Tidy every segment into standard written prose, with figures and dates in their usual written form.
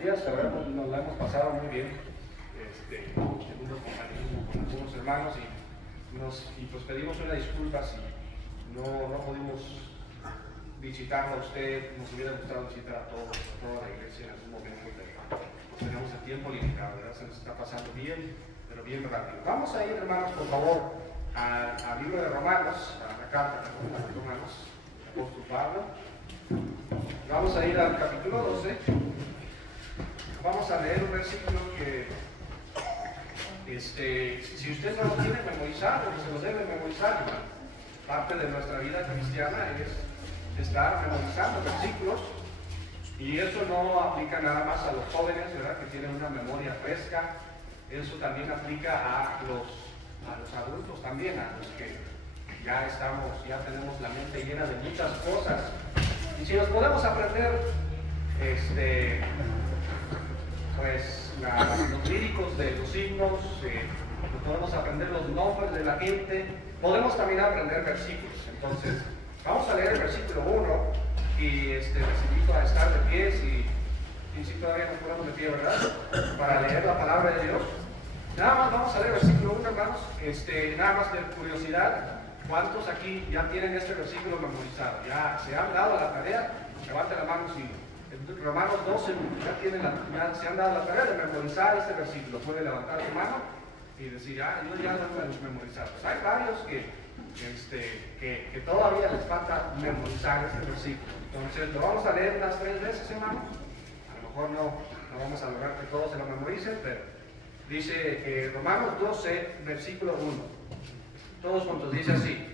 La verdad nos la hemos pasado muy bien, teniendo compañerismo con algunos hermanos y pues pedimos una disculpa si no pudimos visitarlo a usted. Nos hubiera gustado visitar a toda la iglesia en algún momento, pero pues tenemos el tiempo limitado, ¿verdad? Se nos está pasando bien, pero bien rápido. Vamos a ir, hermanos, por favor, al libro de Romanos, a la carta de Romanos, el apóstol Pablo. Vamos a ir al capítulo 12. Vamos a leer un versículo que, si usted no lo tiene memorizado, se lo debe memorizar, hermano. Parte de nuestra vida cristiana es estar memorizando versículos, y eso no aplica nada más a los jóvenes, ¿verdad?, que tienen una memoria fresca. Eso también aplica a los adultos también, a los que ya tenemos la mente llena de muchas cosas. Y si nos podemos aprender pues los líricos de los himnos, podemos aprender los nombres de la gente, podemos también aprender versículos. Entonces, vamos a leer el versículo 1 y les invito a estar de pie si todavía nos ponemos de pie, ¿verdad?, para leer la palabra de Dios. Nada más vamos a leer el versículo 1, hermanos. Nada más de curiosidad, ¿cuántos aquí ya tienen este versículo memorizado? ¿Ya se han dado la tarea? Levante la mano si Romanos 12, ya se han dado la tarea de memorizar este versículo. Puede levantar su mano y decir, yo ya lo he memorizado. Pues hay varios que todavía les falta memorizar este versículo. Entonces lo vamos a leer unas 3 veces, hermano. A lo mejor no vamos a lograr que todos se lo memoricen, pero dice Romanos 12, versículo 1. Todos juntos, dice así: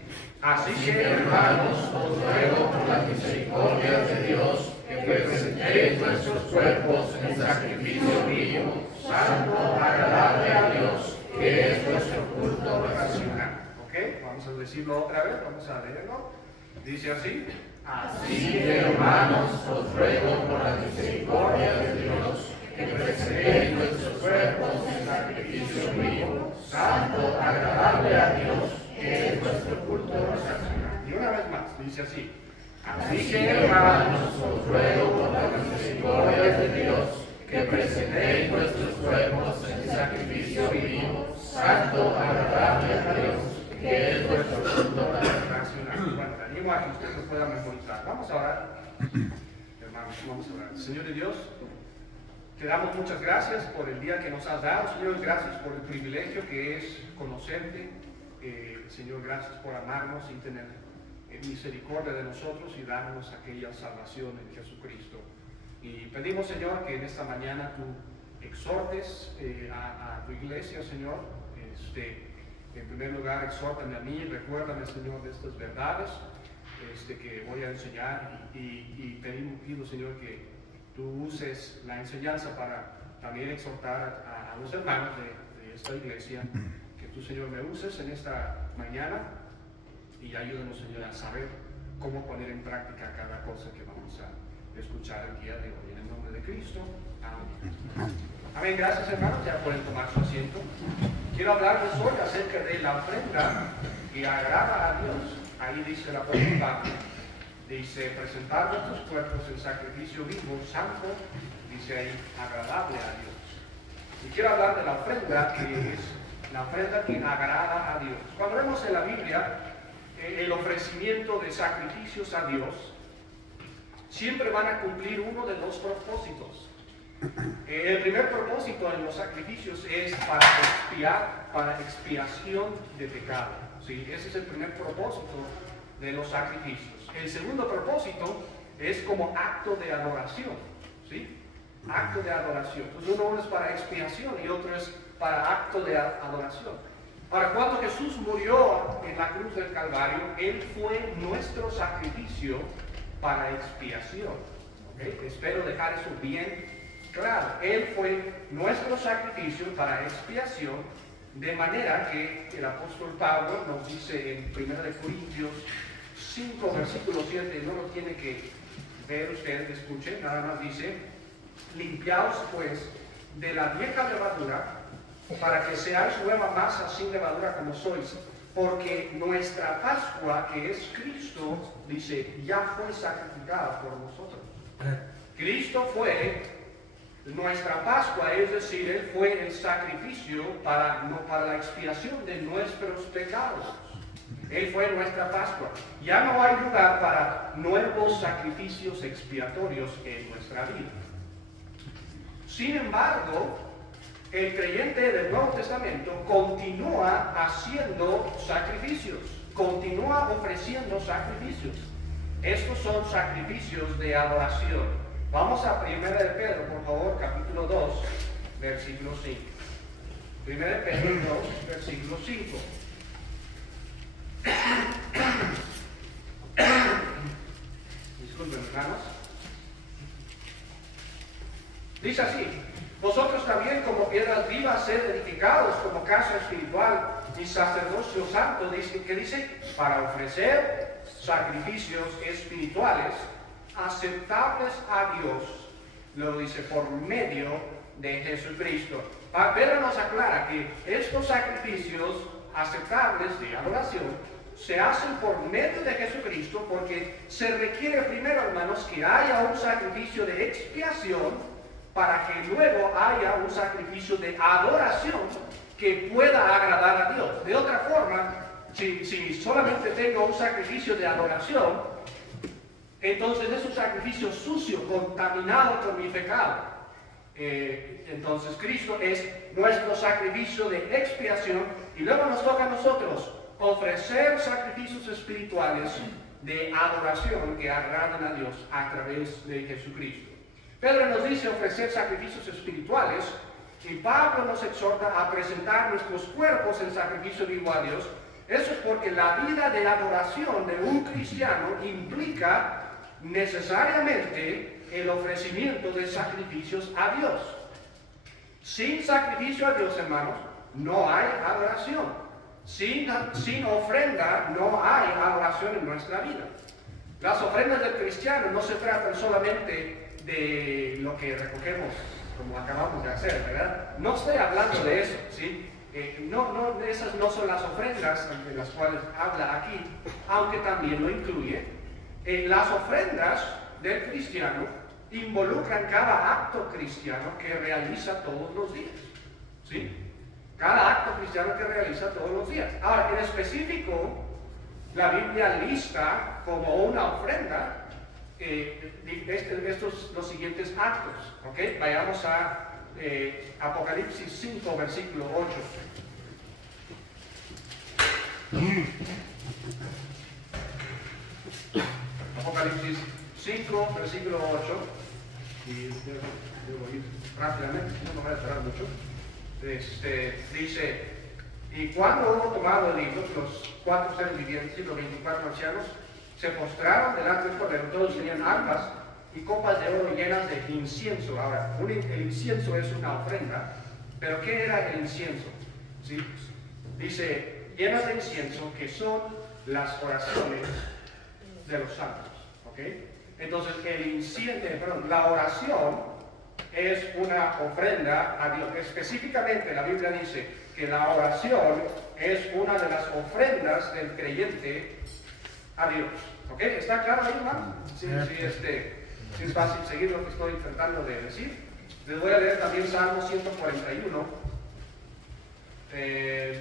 así que, hermanos, os ruego por la misericordia de Dios, que presentéis vuestros cuerpos en sacrificio vivo, santo, agradable a Dios, que es vuestro culto racional. ¿Ok? Vamos a decirlo otra vez, vamos a leerlo. Dice así: así que, hermanos, os ruego por la misericordia de Dios, que presentéis vuestros cuerpos en sacrificio vivo, santo, agradable a Dios, que es vuestro culto racional. Y una vez más, dice así: así que, hermanos, os ruego por la misericordia de Dios, que presentéis vuestros cuerpos en sacrificio vivo, santo, agradable a Dios, que es vuestro culto racional. Bueno, le animo a que usted lo pueda memorizar. Vamos a orar, hermanos, vamos a orar. Señor de Dios, te damos muchas gracias por el día que nos has dado. Señor, gracias por el privilegio que es conocerte. Señor, gracias por amarnos y tener misericordia de nosotros y darnos aquella salvación en Jesucristo. Y pedimos, Señor, que en esta mañana tú exhortes a tu iglesia, Señor. En primer lugar, exhórtame a mí, recuérdame, Señor, de estas verdades que voy a enseñar, y pido, Señor, que tú uses la enseñanza para también exhortar a los hermanos de esta iglesia. Que tú, Señor, me uses en esta mañana y ayúdanos, Señor, a saber cómo poner en práctica cada cosa que vamos a escuchar el día de hoy. En el nombre de Cristo, amén. Amén. Gracias, hermanos. Ya pueden tomar su asiento. Quiero hablarles hoy acerca de la ofrenda que agrada a Dios. Ahí dice la apóstol Pablo. Dice: presentar vuestros cuerpos en sacrificio vivo, santo, dice ahí, agradable a Dios. Y quiero hablar de la ofrenda, que es la ofrenda que agrada a Dios. Cuando vemos en la Biblia el ofrecimiento de sacrificios a Dios, siempre van a cumplir uno de dos propósitos. El primer propósito en los sacrificios es para expiación de pecado. ¿Sí? Ese es el primer propósito de los sacrificios. El segundo propósito es como acto de adoración. ¿Sí? Acto de adoración. Entonces uno es para expiación y otro es para acto de adoración. Ahora, cuando Jesús murió en la cruz del Calvario, Él fue nuestro sacrificio para expiación. ¿Okay? Espero dejar eso bien claro. Él fue nuestro sacrificio para expiación, de manera que el apóstol Pablo nos dice en 1 Corintios 5, versículo 7, no lo tiene que ver usted, escuchen, nada más dice: limpiaos pues de la vieja levadura, para que seáis nueva masa sin levadura como sois, porque nuestra Pascua, que es Cristo, dice, ya fue sacrificada por nosotros. Cristo fue nuestra Pascua, es decir, Él fue el sacrificio para la expiación de nuestros pecados. Él fue nuestra Pascua. Ya no hay lugar para nuevos sacrificios expiatorios en nuestra vida. Sin embargo, el creyente del Nuevo Testamento continúa haciendo sacrificios, continúa ofreciendo sacrificios. Estos son sacrificios de adoración. Vamos a 1 de Pedro, por favor, capítulo 2, versículo 5. 1 de Pedro 2, versículo 5. Disculpen, hermanos. Dice así: vosotros también, como piedras vivas, sed edificados como casa espiritual y sacerdocio santo, dice, para ofrecer sacrificios espirituales aceptables a Dios. Lo dice por medio de Jesucristo. Pedro nos aclara que estos sacrificios aceptables de adoración se hacen por medio de Jesucristo, porque se requiere primero, hermanos, que haya un sacrificio de expiación para que luego haya un sacrificio de adoración que pueda agradar a Dios. De otra forma, si solamente tengo un sacrificio de adoración, entonces es un sacrificio sucio, contaminado con mi pecado. Entonces Cristo es nuestro sacrificio de expiación, y luego nos toca a nosotros ofrecer sacrificios espirituales de adoración que agradan a Dios a través de Jesucristo. Pedro nos dice ofrecer sacrificios espirituales, y Pablo nos exhorta a presentar nuestros cuerpos en sacrificio vivo a Dios. Eso es porque la vida de adoración de un cristiano implica necesariamente el ofrecimiento de sacrificios a Dios. Sin sacrificio a Dios, hermanos, no hay adoración. Sin ofrenda no hay adoración en nuestra vida. Las ofrendas del cristiano no se tratan solamente de lo que recogemos, como acabamos de hacer, ¿verdad? No estoy hablando de eso, ¿sí? Esas no son las ofrendas de las cuales habla aquí, aunque también lo incluye. Las ofrendas del cristiano involucran cada acto cristiano que realiza todos los días, ¿sí? Cada acto cristiano que realiza todos los días. Ahora, en específico, la Biblia lista como una ofrenda los siguientes actos, ¿ok? Vayamos a Apocalipsis 5, versículo 8. Apocalipsis 5, versículo 8. Y debo ir rápidamente, no me voy a esperar mucho. Dice: y cuando hubo tomado el libro, los 4 seres vivientes y los 24 ancianos se postraron delante del Cordero. Todos tenían arpas y copas de oro llenas de incienso. Ahora, el incienso es una ofrenda, pero ¿qué era el incienso? ¿Sí? Dice, llenas de incienso, que son las oraciones de los santos. ¿Ok? Entonces, la oración es una ofrenda a Dios. Específicamente, la Biblia dice que la oración es una de las ofrendas del creyente a Dios. ¿Ok? ¿Está claro ahí, hermano? Sí, es fácil seguir lo que estoy tratando de decir. Les voy a leer también Salmo 141,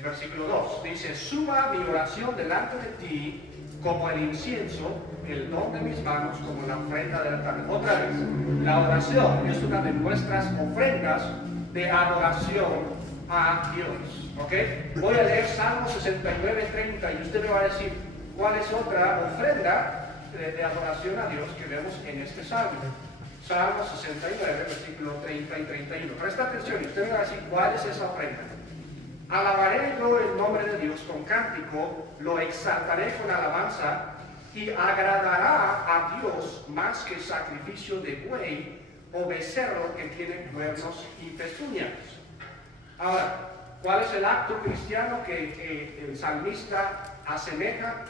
versículo 2. Dice: suba mi oración delante de ti como el incienso, el don de mis manos como la ofrenda del altar. Otra vez, la oración es una de nuestras ofrendas de adoración a Dios. ¿Ok? Voy a leer Salmo 69, 30, y usted me va a decir cuál es otra ofrenda de adoración a Dios que vemos en este salmo. Salmo 69, versículo 30 y 31. Presta atención y usted me va a decir cuál es esa ofrenda. Alabaré yo el nombre de Dios con cántico, lo exaltaré con alabanza, y agradará a Dios más que sacrificio de buey o becerro que tiene cuernos y pezuñas. Ahora, ¿cuál es el acto cristiano que el salmista asemeja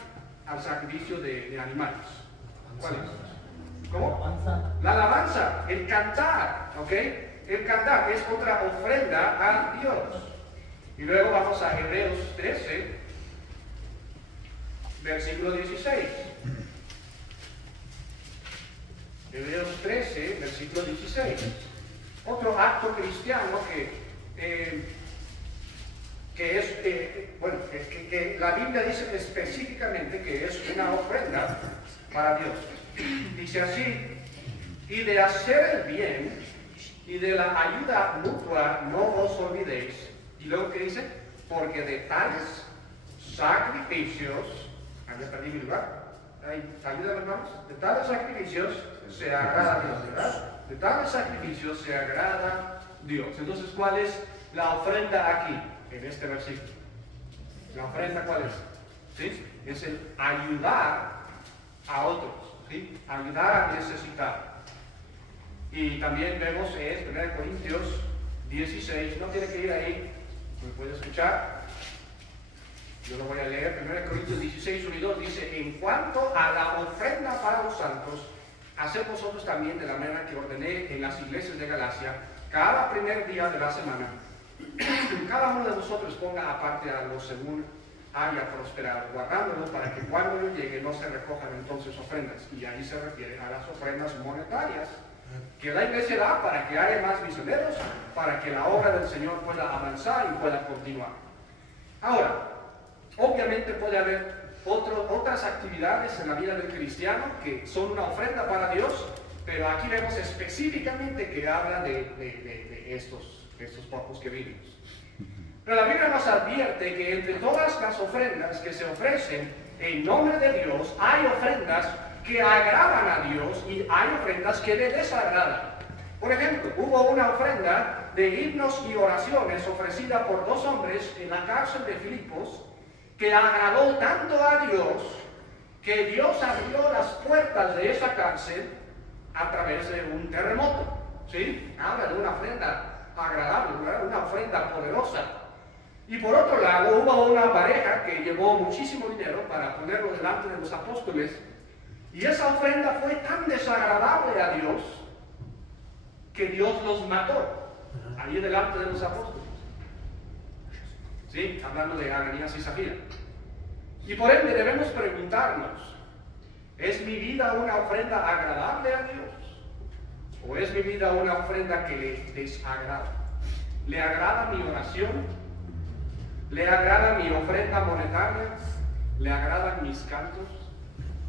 al sacrificio de animales? ¿Cuál es? ¿Cómo? La alabanza, el cantar, ¿ok? El cantar es otra ofrenda a Dios. Y luego vamos a Hebreos 13, versículo 16. Hebreos 13, versículo 16. otro acto cristiano que la Biblia dice específicamente que es una ofrenda para Dios. Dice así: y de hacer el bien y de la ayuda mutua no os olvidéis. Y luego que dice: porque de tales sacrificios, ya perdí mi lugar, ayúdame hermanos, de tales sacrificios se agrada a Dios, ¿verdad? De tales sacrificios se agrada Dios. Entonces, ¿cuál es la ofrenda aquí, en este versículo? ¿La ofrenda cuál es? ¿Sí? Es el ayudar a otros, ¿sí? Ayudar a necesitar. Y también vemos en 1 Corintios 16, no tiene que ir ahí, me puede escuchar. Yo lo voy a leer. 1 Corintios 16, 1 y 2 dice: en cuanto a la ofrenda para los santos, haced vosotros también de la manera que ordené en las iglesias de Galacia, cada primer día de la semana, cada uno de vosotros ponga aparte algo según haya prosperado, guardándolo para que cuando yo llegue no se recojan entonces ofrendas. Y ahí se refiere a las ofrendas monetarias que la iglesia da para que haya más misioneros, para que la obra del Señor pueda avanzar y pueda continuar. Ahora, obviamente puede haber otras actividades en la vida del cristiano que son una ofrenda para Dios, pero aquí vemos específicamente que habla de estos pocos que vimos. Pero la Biblia nos advierte que entre todas las ofrendas que se ofrecen en nombre de Dios, hay ofrendas que agradan a Dios y hay ofrendas que le desagradan. Por ejemplo, hubo una ofrenda de himnos y oraciones ofrecida por 2 hombres en la cárcel de Filipos, que agradó tanto a Dios que Dios abrió las puertas de esa cárcel a través de un terremoto. ¿Sí? Habla de una ofrenda agradable, una ofrenda poderosa. Y por otro lado, hubo una pareja que llevó muchísimo dinero para ponerlo delante de los apóstoles, y esa ofrenda fue tan desagradable a Dios que Dios los mató ahí delante de los apóstoles. ¿Sí? Hablando de Ananías y Zafira. Y por ende debemos preguntarnos: ¿es mi vida una ofrenda agradable a Dios? ¿O es mi vida una ofrenda que le desagrada? ¿Le agrada mi oración? ¿Le agrada mi ofrenda monetaria? ¿Le agradan mis cantos?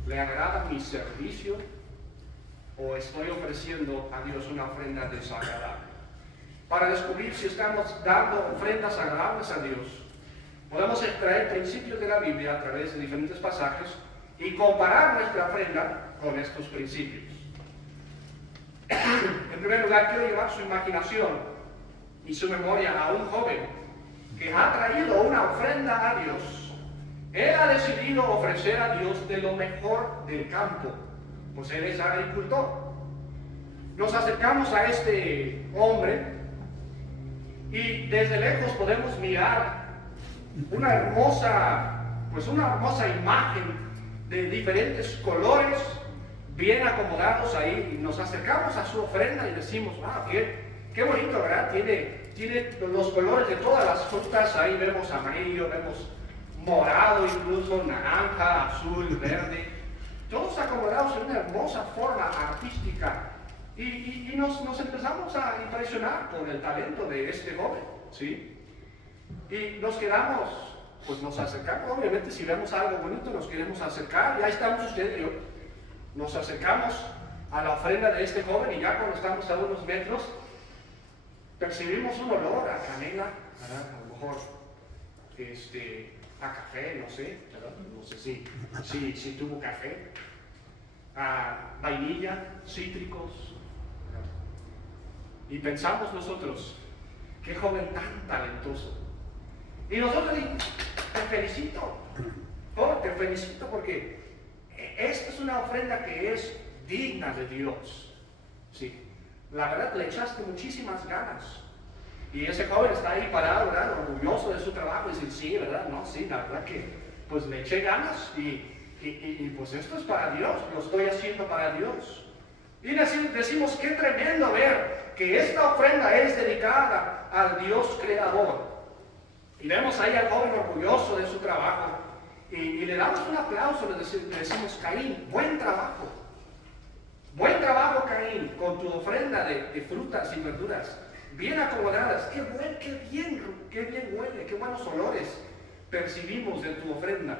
¿Le agrada mi servicio? ¿O estoy ofreciendo a Dios una ofrenda desagradable? Para descubrir si estamos dando ofrendas agradables a Dios, podemos extraer principios de la Biblia a través de diferentes pasajes y comparar nuestra ofrenda con estos principios. En primer lugar, quiero llevar su imaginación y su memoria a un joven que ha traído una ofrenda a Dios. Él ha decidido ofrecer a Dios de lo mejor del campo, pues él es agricultor. Nos acercamos a este hombre y desde lejos podemos mirar una hermosa imagen de diferentes colores, bien acomodados ahí, y nos acercamos a su ofrenda y decimos: ¡ah, qué bonito!, ¿verdad? Tiene los colores de todas las frutas, ahí vemos amarillo, vemos morado, incluso naranja, azul, verde, todos acomodados en una hermosa forma artística. Y nos empezamos a impresionar por el talento de este joven, ¿sí? Y nos quedamos, pues nos acercamos, obviamente si vemos algo bonito nos queremos acercar, y ahí estamos usted y yo. Nos acercamos a la ofrenda de este joven y ya cuando estamos a unos metros percibimos un olor a canela, ¿verdad? A lo mejor a café, no sé, ¿verdad? No sé si tuvo café, a vainilla, cítricos, ¿verdad? Y pensamos nosotros: qué joven tan talentoso. Y nosotros te felicito, joven, te felicito porque esta es una ofrenda que es digna de Dios. Sí, la verdad le echaste muchísimas ganas. Y ese joven está ahí parado, ¿verdad?, orgulloso de su trabajo, y dice: sí, ¿verdad? No, sí, la verdad que pues le eché ganas y pues esto es para Dios, lo estoy haciendo para Dios. Y decimos: qué tremendo ver que esta ofrenda es dedicada al Dios creador. Y vemos ahí al joven orgulloso de su trabajo y le damos un aplauso, le decimos: Caín, buen trabajo, Buen trabajo, Caín, con tu ofrenda de frutas y verduras, bien acomodadas. Qué bien huele, qué buenos olores percibimos de tu ofrenda.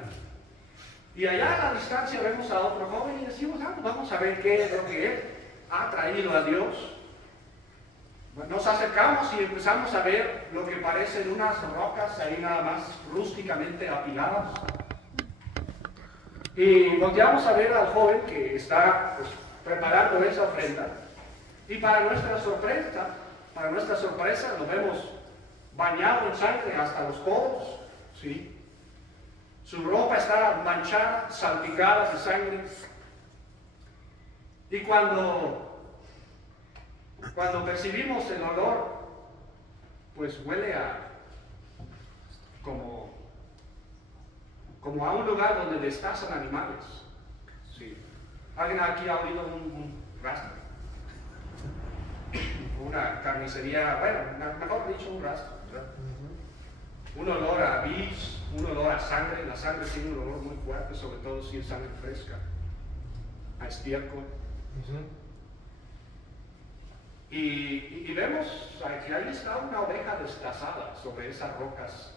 Y allá a la distancia vemos a otro joven y decimos, vamos a ver qué es lo que él ha traído a Dios. Nos acercamos y empezamos a ver lo que parecen unas rocas ahí nada más rústicamente apiladas. Y volteamos a ver al joven que está pues, preparando esa ofrenda. Y para nuestra sorpresa, lo vemos bañado en sangre hasta los codos, ¿sí? Su ropa está manchada, salpicada de sangre. Y cuando percibimos el olor, pues huele como a un lugar donde destazan animales. Sí. ¿Alguien aquí ha oído un rastro? Una carnicería, bueno, mejor dicho, un rastro, ¿verdad? Un olor a bis, un olor a sangre. La sangre tiene un olor muy fuerte, sobre todo si es sangre fresca, a estiércol. Y vemos que ahí está una oveja destazada sobre esas rocas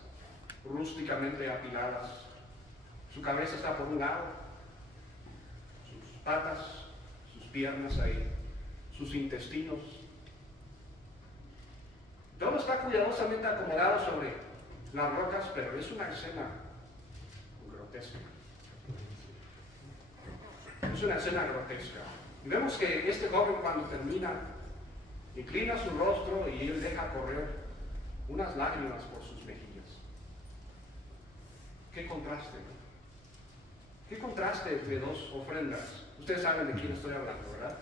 rústicamente apiladas. Su cabeza está por un lado, sus patas, sus piernas ahí, sus intestinos. Todo está cuidadosamente acomodado sobre las rocas, pero es una escena grotesca. Es una escena grotesca. Y vemos que este joven, cuando termina, inclina su rostro y él deja correr unas lágrimas por sus mejillas. ¿Qué contraste? ¿Qué contraste de dos ofrendas? Ustedes saben de quién estoy hablando, ¿verdad?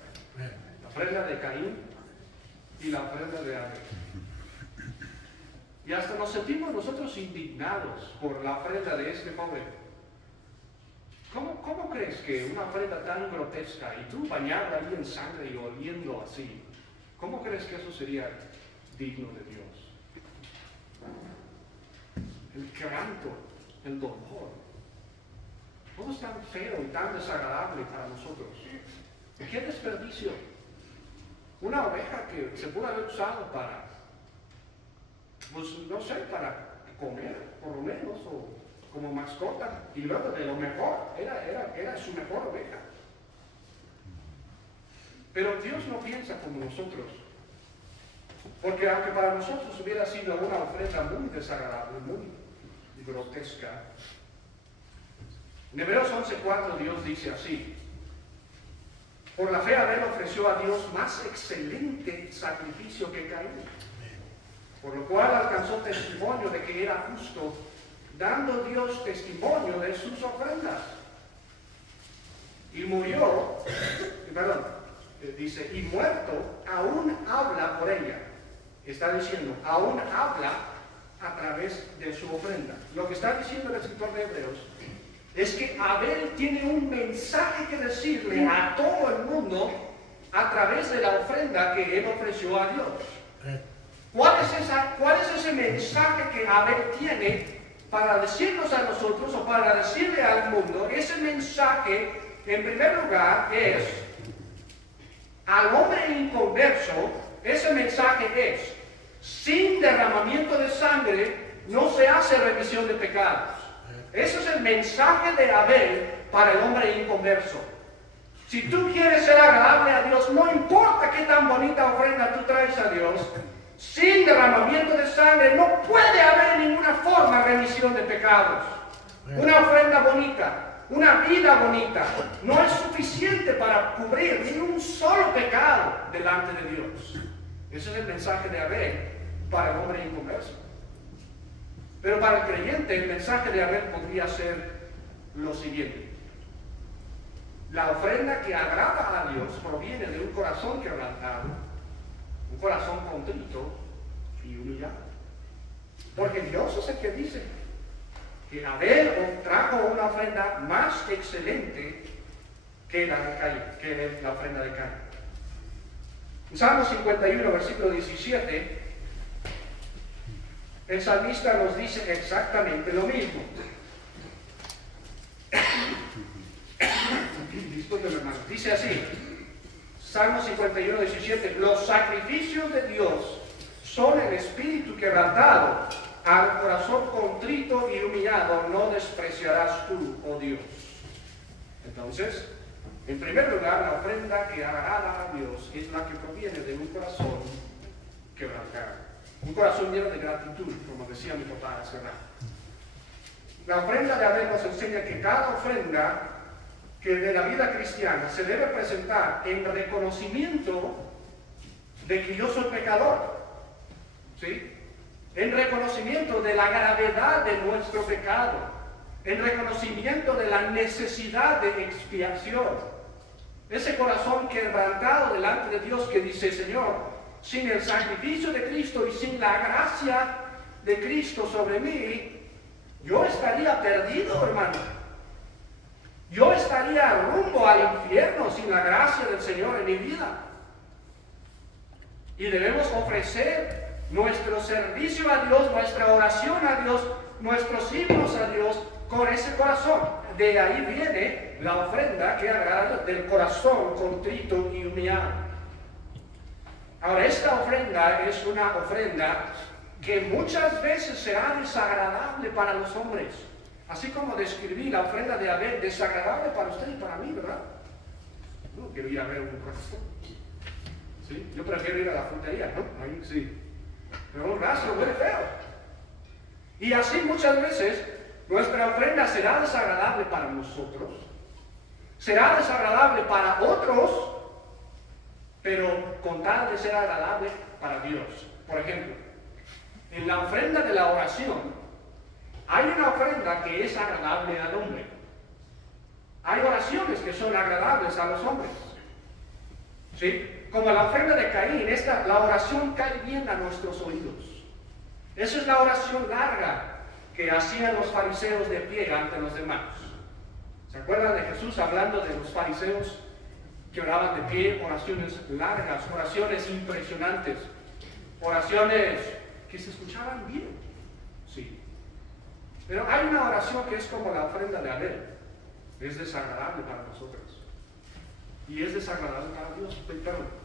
La ofrenda de Caín y la ofrenda de Abel. Y hasta nos sentimos nosotros indignados por la ofrenda de este joven. ¿Cómo crees que una ofrenda tan grotesca y tú bañado ahí en sangre y oliendo así, cómo crees que eso sería digno de Dios? El quebranto, el dolor, todo es tan feo y tan desagradable para nosotros. ¡Qué desperdicio! Una oveja que se pudo haber usado para, pues no sé, para comer, por lo menos, o como mascota, y luego de lo mejor, era su mejor oveja. Pero Dios no piensa como nosotros, porque aunque para nosotros hubiera sido una ofrenda muy desagradable, muy grotesca, en Hebreos 11:4 Dios dice así: por la fe Abel ofreció a Dios más excelente sacrificio que Caín, por lo cual alcanzó testimonio de que era justo, dando Dios testimonio de sus ofrendas. Y murió, dice, y muerto, aún habla por ella. Está diciendo, aún habla a través de su ofrenda. Lo que está diciendo el escritor de Hebreos es que Abel tiene un mensaje que decirle a todo el mundo a través de la ofrenda que él ofreció a Dios. ¿Cuál es ese mensaje que Abel tiene para decirnos a nosotros o para decirle al mundo? Ese mensaje, en primer lugar, es al hombre inconverso. Ese mensaje es: sin derramamiento de sangre no se hace remisión de pecados. Ese es el mensaje de Abel para el hombre inconverso. Si tú quieres ser agradable a Dios, no importa qué tan bonita ofrenda tú traes a Dios, sin derramamiento de sangre no puede haber en ninguna forma remisión de pecados. Una ofrenda bonita, una vida bonita, no es suficiente para cubrir ni un solo pecado delante de Dios. Ese es el mensaje de Abel para el hombre inconverso. Pero para el creyente, el mensaje de Abel podría ser lo siguiente: la ofrenda que agrada a Dios proviene de un corazón quebrantado, un corazón contrito y humillado. Porque Dios es el que dice que Abel trajo una ofrenda más excelente que la ofrenda de Caín. En Salmo 51, versículo 17, el salmista nos dice exactamente lo mismo. Disculpen, hermano. Dice así: Salmo 51, 17. Los sacrificios de Dios son el espíritu quebrantado. Al corazón contrito y humillado no despreciarás tú, oh Dios. Entonces, en primer lugar, la ofrenda que agrada a Dios es la que proviene de un corazón quebrantado. Un corazón lleno de gratitud, como decía mi papá hace rato. La ofrenda de Abel nos enseña que cada ofrenda que de la vida cristiana se debe presentar en reconocimiento de que yo soy pecador, ¿sí? En reconocimiento de la gravedad de nuestro pecado, en reconocimiento de la necesidad de expiación. Ese corazón quebrantado delante de Dios que dice: Señor, sin el sacrificio de Cristo y sin la gracia de Cristo sobre mí, yo estaría perdido, hermano. Yo estaría rumbo al infierno sin la gracia del Señor en mi vida. Y debemos ofrecer nuestro servicio a Dios, nuestra oración a Dios, nuestros himnos a Dios con ese corazón. De ahí viene la ofrenda que agrada del corazón contrito y humillado. Ahora, esta ofrenda es una ofrenda que muchas veces será desagradable para los hombres. Así como describí la ofrenda de Abel, desagradable para usted y para mí, ¿verdad? No quiero ir a ver un corazón. ¿Sí? Yo prefiero ir a la frutería, ¿no? Ahí sí. Pero un rastro huele feo. Y así muchas veces nuestra ofrenda será desagradable para nosotros, será desagradable para otros, pero con tal de ser agradable para Dios. Por ejemplo, en la ofrenda de la oración, hay una ofrenda que es agradable al hombre. Hay oraciones que son agradables a los hombres. ¿Sí? Como la ofrenda de Caín, la oración cae bien a nuestros oídos. Esa es la oración larga que hacían los fariseos de pie ante los demás. ¿Se acuerdan de Jesús hablando de los fariseos que oraban de pie? Oraciones largas, oraciones impresionantes, oraciones que se escuchaban bien. Sí. Pero hay una oración que es como la ofrenda de Abel. Es desagradable para nosotros. Y es desagradable para Dios,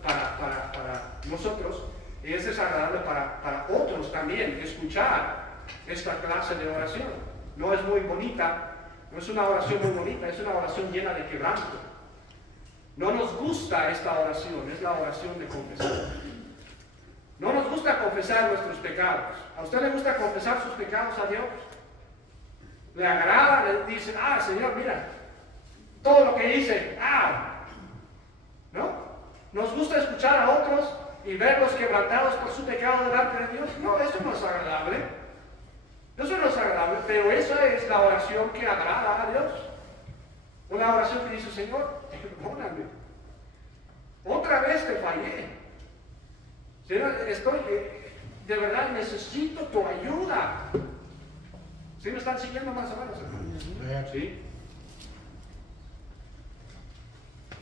para nosotros. Es desagradable para otros también escuchar esta clase de oración. No es muy bonita, no es una oración muy bonita, es una oración llena de quebranto. No nos gusta esta oración, es la oración de confesar. No nos gusta confesar nuestros pecados. ¿A usted le gusta confesar sus pecados a Dios? Le agrada, le dice: ah, Señor, mira, todo lo que hice, ¿no? Nos gusta escuchar a otros y verlos quebrantados por su pecado delante de Dios. No, eso no es agradable. Eso no es agradable, pero esa es la oración que agrada a Dios. Una oración que dice: Señor, perdóname. Otra vez te fallé. Señor, de verdad necesito tu ayuda. ¿Sí me están siguiendo más o menos, hermanos? ¿Sí?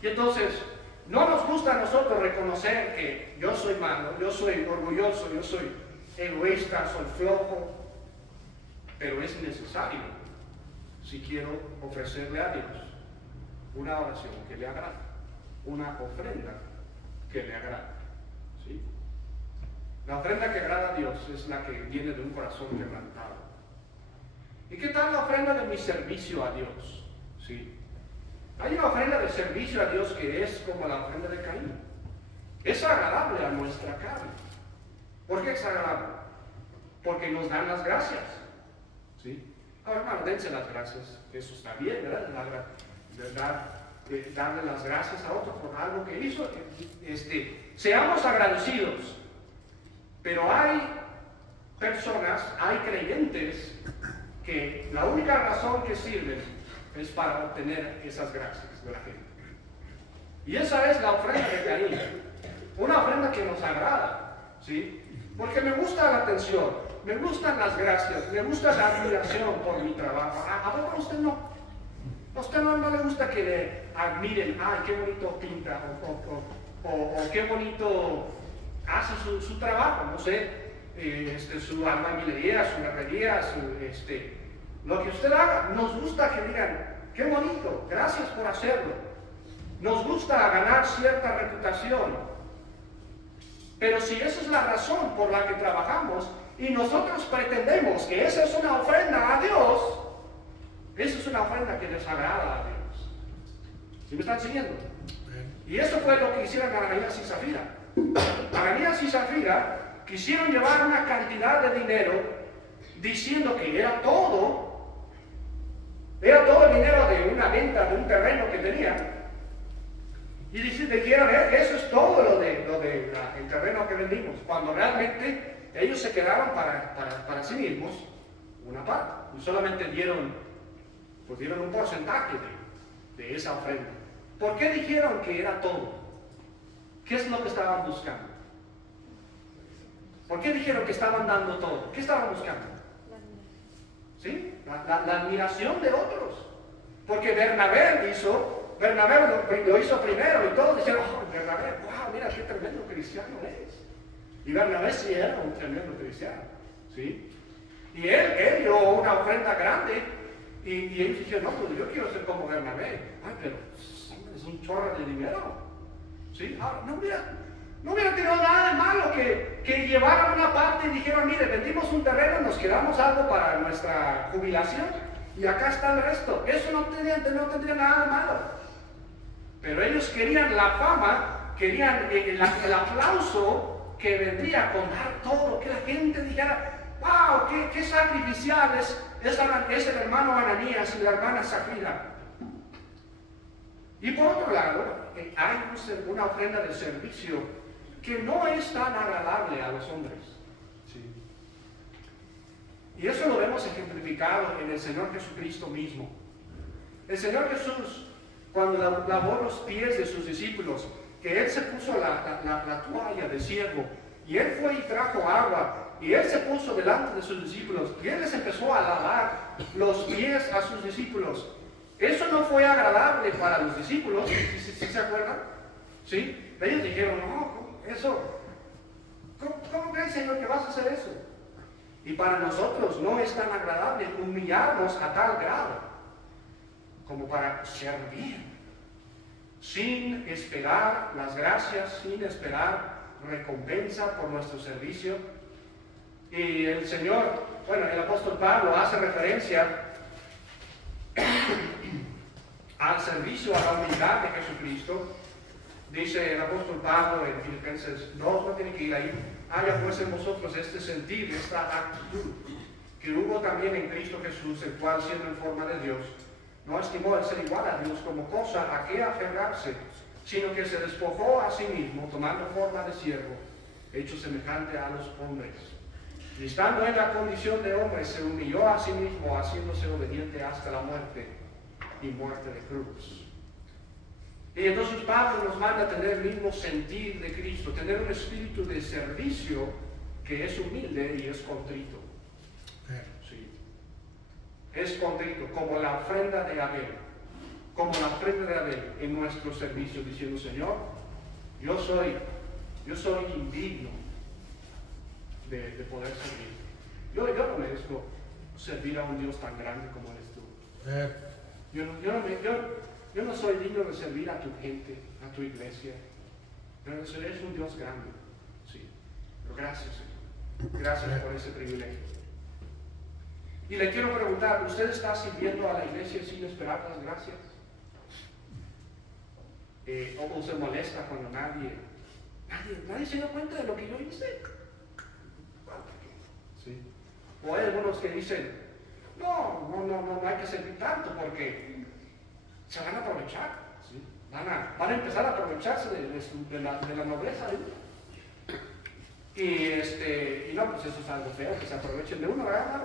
Y entonces, no nos gusta a nosotros reconocer que yo soy malo, yo soy orgulloso, yo soy egoísta, soy flojo, pero es necesario si quiero ofrecerle a Dios una oración que le agrade, una ofrenda que le agrade. ¿Sí? La ofrenda que agrada a Dios es la que viene de un corazón quebrantado. ¿Y qué tal la ofrenda de mi servicio a Dios? ¿Sí? Hay una ofrenda de servicio a Dios que es como la ofrenda de Caín. Es agradable a nuestra carne. ¿Por qué es agradable? Porque nos dan las gracias. ¿Sí? Ahora, hermano, dense las gracias. Eso está bien, ¿verdad? Darle las gracias a otro por algo que hizo. Seamos agradecidos. Pero hay personas, hay creyentes que la única razón que sirven es para obtener esas gracias de la gente. Y esa es la ofrenda de Caín. Una ofrenda que nos agrada, ¿sí? Porque me gusta la atención, me gustan las gracias, me gusta la admiración por mi trabajo. ¿A usted no? A usted no le gusta que le admiren, ay, qué bonito pinta, o qué bonito hace su trabajo, no sé. Su albañilería, su herrería, lo que usted haga, nos gusta que digan: qué bonito, gracias por hacerlo. nos gusta ganar cierta reputación. Pero si esa es la razón por la que trabajamos y nosotros pretendemos que esa es una ofrenda a Dios, esa es una ofrenda que les agrada a Dios. ¿Sí me están siguiendo? Y eso fue lo que hicieron Ananías y Zafira. Ananías y Zafira quisieron llevar una cantidad de dinero diciendo que era todo el dinero de una venta de un terreno que tenían. Y dijeron, eso es todo lo el terreno que vendimos, cuando realmente ellos se quedaron para sí mismos una parte, y solamente dieron un porcentaje de esa ofrenda. ¿Por qué dijeron que era todo? ¿Qué es lo que estaban buscando? ¿Por qué dijeron que estaban dando todo? ¿Qué estaban buscando? ¿Sí? La admiración de otros. Porque Bernabé lo hizo primero y todos dijeron, oh, Bernabé, wow, mira qué tremendo cristiano es. Y Bernabé sí era un tremendo cristiano. ¿Sí? Y él dio una ofrenda grande y ellos dijeron, no, pues yo quiero ser como Bernabé. Ay, pero es un chorro de dinero. ¿Sí? Ahora, no hubiera tenido nada de malo que llevaran una parte y dijeron, mire, vendimos un terreno, nos quedamos algo para nuestra jubilación y acá está el resto. Eso no tendría nada de malo. Pero ellos querían la fama, querían el aplauso que vendría con dar todo, que la gente dijera, wow, qué sacrificial es el hermano Ananías y la hermana Zafira. Y por otro lado, hay una ofrenda de servicio que no es tan agradable a los hombres. ¿Sí? Y eso lo vemos ejemplificado en el Señor Jesucristo mismo. El Señor Jesús, cuando lavó los pies de sus discípulos, que Él se puso la toalla de siervo, y Él fue y trajo agua, y Él se puso delante de sus discípulos, y Él les empezó a lavar los pies a sus discípulos. Eso no fue agradable para los discípulos, ¿sí se acuerdan? ¿Sí? Ellos dijeron, no, ¿cómo crees, Señor, que vas a hacer eso? Y para nosotros no es tan agradable humillarnos a tal grado como para servir, sin esperar las gracias, sin esperar recompensa por nuestro servicio. Y el Señor, el apóstol Pablo hace referencia al servicio, a la humildad de Jesucristo. Dice el apóstol Pablo en Filipenses 2, no tiene que ir ahí, haya pues en vosotros este sentir, esta actitud, que hubo también en Cristo Jesús, el cual siendo en forma de Dios, no estimó el ser igual a Dios como cosa a qué aferrarse, sino que se despojó a sí mismo, tomando forma de siervo, hecho semejante a los hombres. Y estando en la condición de hombre, se humilló a sí mismo, haciéndose obediente hasta la muerte, y muerte de cruz. Y entonces Pablo nos manda a tener el mismo sentir de Cristo, tener un espíritu de servicio que es humilde y es contrito. Sí. Es contrito, como la ofrenda de Abel, en nuestro servicio, diciendo, Señor, yo soy indigno de poder servir. Yo no merezco servir a un Dios tan grande como eres tú. Yo no soy digno de servir a tu gente, a tu iglesia. Pero eres un Dios grande. Sí. Pero gracias, Señor. Gracias por ese privilegio. Y le quiero preguntar, ¿usted está sirviendo a la iglesia sin esperar las gracias? ¿O se molesta cuando nadie se da cuenta de lo que yo hice? ¿Sí? O hay algunos que dicen, no hay que servir tanto porque se van a aprovechar, ¿sí? van a empezar a aprovecharse de la nobleza de uno. Y no, pues eso es algo feo, que se aprovechen de uno, ¿verdad?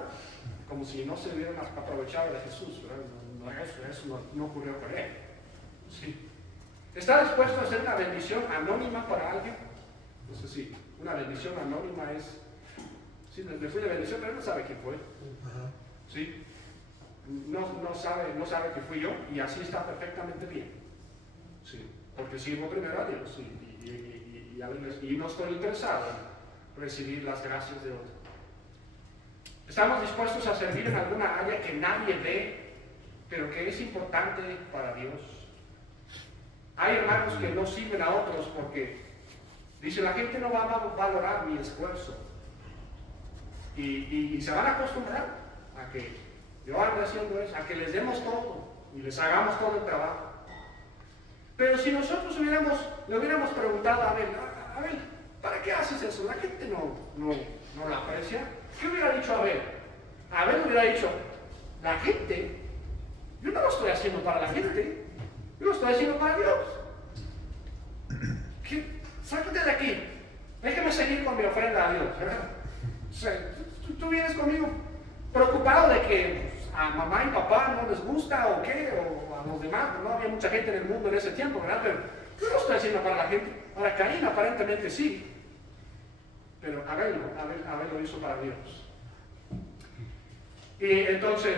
Como si no se hubieran aprovechado de Jesús, ¿verdad? Eso no ocurrió con él. ¿Sí? ¿Está dispuesto a hacer una bendición anónima para alguien? No sé si una bendición anónima es, sí, le fui de bendición, pero él no sabe quién fue. ¿Sí? No sabe que fui yo, y así está perfectamente bien. Sí, porque sirvo primero a Dios y no estoy interesado en recibir las gracias de otros. ¿Estamos dispuestos a servir en alguna área que nadie ve, pero que es importante para Dios? Hay hermanos que no sirven a otros porque dice la gente no va a valorar mi esfuerzo. Y se van a acostumbrar a que yo ando haciendo eso, a que les demos todo y les hagamos todo el trabajo. Pero si nosotros le hubiéramos preguntado a Abel, ¿para qué haces eso? La gente no la aprecia. ¿Qué hubiera dicho Abel? Abel hubiera dicho, la gente, yo no lo estoy haciendo para la gente, yo lo estoy haciendo para Dios. Sácate de aquí, déjame seguir con mi ofrenda a Dios, ¿verdad? O sea, tú vienes conmigo preocupado de que a mamá y papá no les gusta o qué, o a los demás, no había mucha gente en el mundo en ese tiempo, ¿verdad? Pero yo no estoy haciendo para la gente. Ahora Caín aparentemente sí, pero Abel lo hizo para Dios. Y entonces,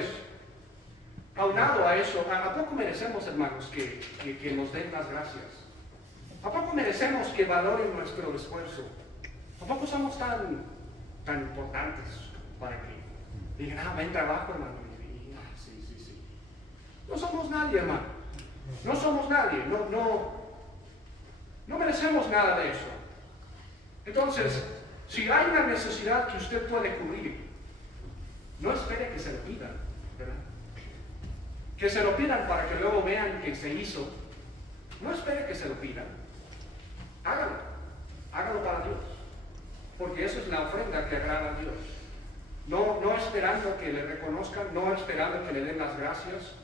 aunado a eso, ¿a poco merecemos, hermanos, que nos den las gracias? ¿A poco merecemos que valoren nuestro esfuerzo? ¿A poco somos tan importantes para que digan, buen trabajo, hermano? Sí. No somos nadie, hermano. No somos nadie. No merecemos nada de eso. Entonces, si hay una necesidad que usted puede cubrir, no espere que se lo pidan, ¿verdad? Que se lo pidan para que luego vean que se hizo. No espere que se lo pidan. Hágalo para Dios. Porque eso es la ofrenda que agrada a Dios. No esperando que le reconozcan, no esperando que le den las gracias.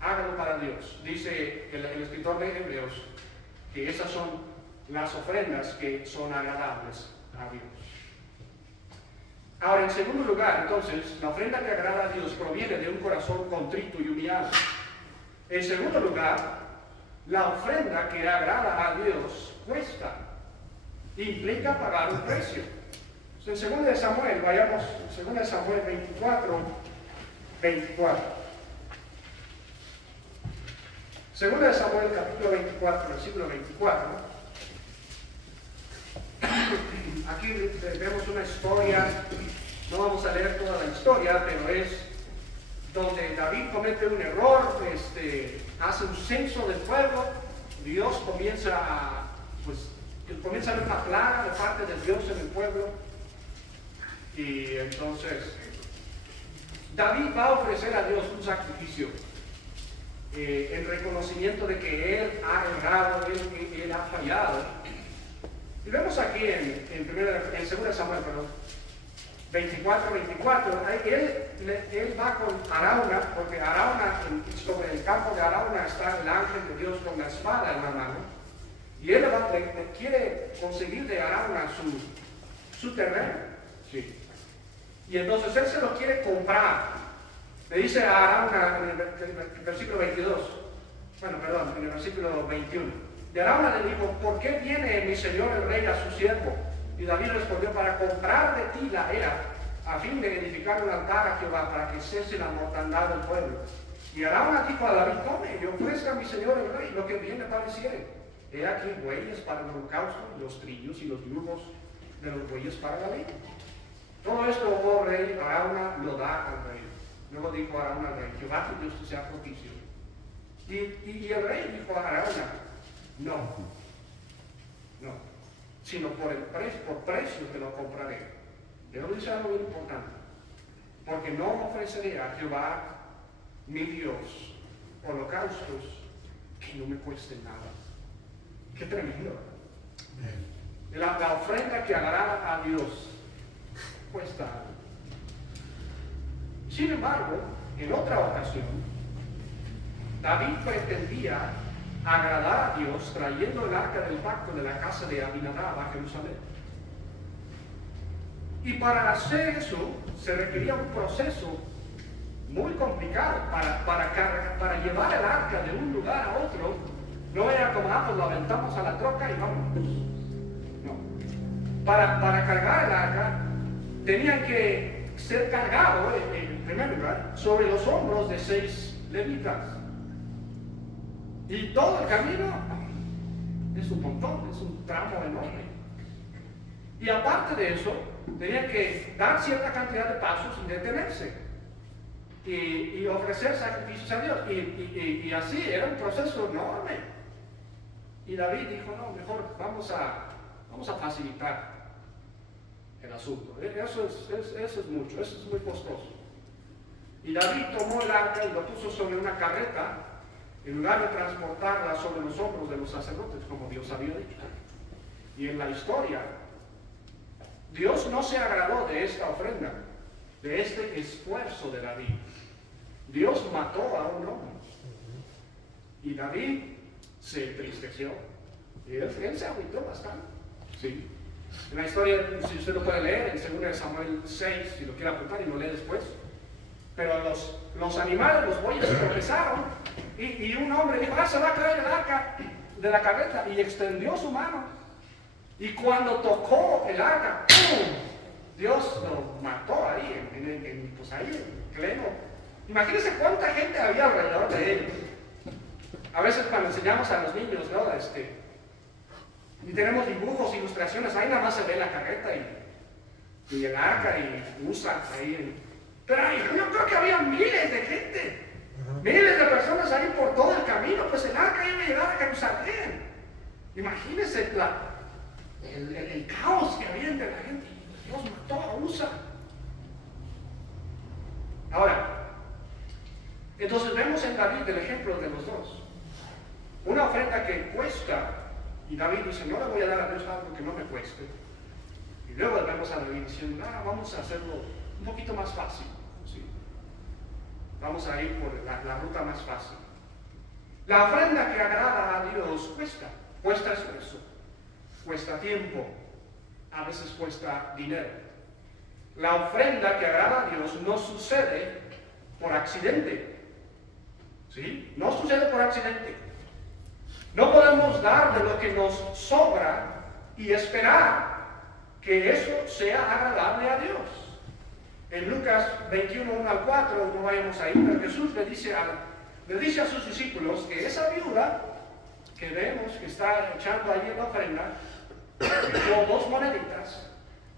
Hágalo para Dios. Dice el escritor de Hebreos que esas son las ofrendas que son agradables a Dios. Ahora, en segundo lugar, entonces, la ofrenda que agrada a Dios proviene de un corazón contrito y humillado. En segundo lugar, la ofrenda que agrada a Dios cuesta, implica pagar un precio. En 2 de Samuel, vayamos, 2 de Samuel 24. 2 de Samuel, capítulo 24, versículo 24. Aquí vemos una historia, no vamos a leer toda la historia, pero es donde David comete un error, hace un censo del pueblo, Dios comienza a haber una plaga de parte de Dios en el pueblo, y entonces David va a ofrecer a Dios un sacrificio en reconocimiento de que él ha errado, él ha fallado. Y vemos aquí en 2 Samuel, 24, él va con Arauna, porque Arauna, sobre el campo de Arauna está el ángel de Dios con la espada en la mano, y él le quiere conseguir de Arauna su terreno. Sí. Y entonces él se lo quiere comprar. Le dice a Arauna en el versículo 22, en el versículo 21. De Arauna le dijo, ¿por qué viene mi señor el rey a su siervo? Y David respondió, para comprar de ti la era, a fin de edificar un altar a Jehová, para que cese la mortandad del pueblo. Y Arauna dijo a David, tome, y ofrezca a mi señor el rey lo que bien le pareciere. He aquí bueyes para el holocausto, los trillos y los yugos de los bueyes para la ley. Todo esto, oh rey, Arauna lo da al rey. Luego dijo Arauna al rey, Jehová tu Dios te sea propicio. Y el rey dijo a Arauna, no, sino por precio te lo compraré. Debo decir algo muy importante, porque no ofreceré a Jehová mi Dios holocaustos que no me cuesten nada. Qué tremendo. La ofrenda que agrada a Dios cuesta algo. Sin embargo, en otra ocasión, David pretendía agradar a Dios trayendo el arca del pacto de la casa de Abinadab a Jerusalén. Y para hacer eso se requería un proceso muy complicado para llevar el arca de un lugar a otro. No era como, pues lo aventamos a la troca y vamos. No. Para cargar el arca tenían que ser cargado, en primer lugar, sobre los hombros de 6 levitas. Y todo el camino es un montón, es un tramo enorme. Y aparte de eso, tenían que dar cierta cantidad de pasos y detenerse. Y ofrecer sacrificios a Dios. Y así era un proceso enorme. Y David dijo, no, mejor vamos a facilitar el asunto. Eso es mucho, eso es muy costoso. Y David tomó el arca y lo puso sobre una carreta, en lugar de transportarla sobre los hombros de los sacerdotes, como Dios había dicho. Y en la historia, Dios no se agradó de esta ofrenda, de este esfuerzo de David. Dios mató a un hombre. Y David se entristeció. Y él se agüitó bastante. Sí. En la historia, si usted lo puede leer, en 2 Samuel 6, si lo quiere apuntar y lo lee después. Pero los animales, los bueyes, tropezaron y un hombre dijo, se va a caer el arca de la carreta, y extendió su mano. Y cuando tocó el arca, ¡pum!, Dios lo mató ahí, pues ahí en pleno. Imagínense cuánta gente había alrededor de él. A veces cuando enseñamos a los niños, ¿no? Y tenemos dibujos, ilustraciones, ahí nada más se ve la carreta y el arca y usa ahí. Pero yo creo que había miles de gente, miles de personas ahí por todo el camino, pues el arca iba a llegar a Jerusalén. Imagínense el caos que había entre la gente. Dios mató a Usa. Ahora, entonces vemos en David el ejemplo de los dos. Una ofrenda que cuesta, y David dice, no le voy a dar a Dios algo que no me cueste. Y luego vemos a David diciendo, vamos a hacerlo un poquito más fácil. ¿Sí? Vamos a ir por la ruta más fácil. La ofrenda que agrada a Dios cuesta esfuerzo, cuesta tiempo, a veces cuesta dinero. La ofrenda que agrada a Dios no sucede por accidente. ¿Sí? No sucede por accidente. No podemos dar de lo que nos sobra y esperar que eso sea agradable a Dios. En Lucas 21, 1 al 4, no vayamos ahí, pero Jesús le dice a sus discípulos que esa viuda que vemos que está echando allí en la ofrenda, dio 2 moneditas.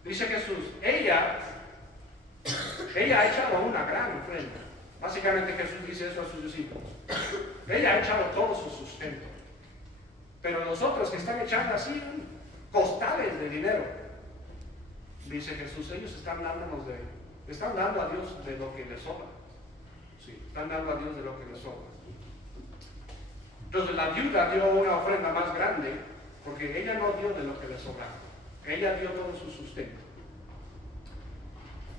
Dice Jesús, ella ha echado una gran ofrenda. Básicamente Jesús dice eso a sus discípulos. Ella ha echado todo su sustento. Pero los otros que están echando así costales de dinero, dice Jesús, ellos están dando a Dios de lo que les sobra. Sí, están dando a Dios de lo que les sobra. Entonces la viuda dio una ofrenda más grande porque ella no dio de lo que le sobraba. Ella dio todo su sustento.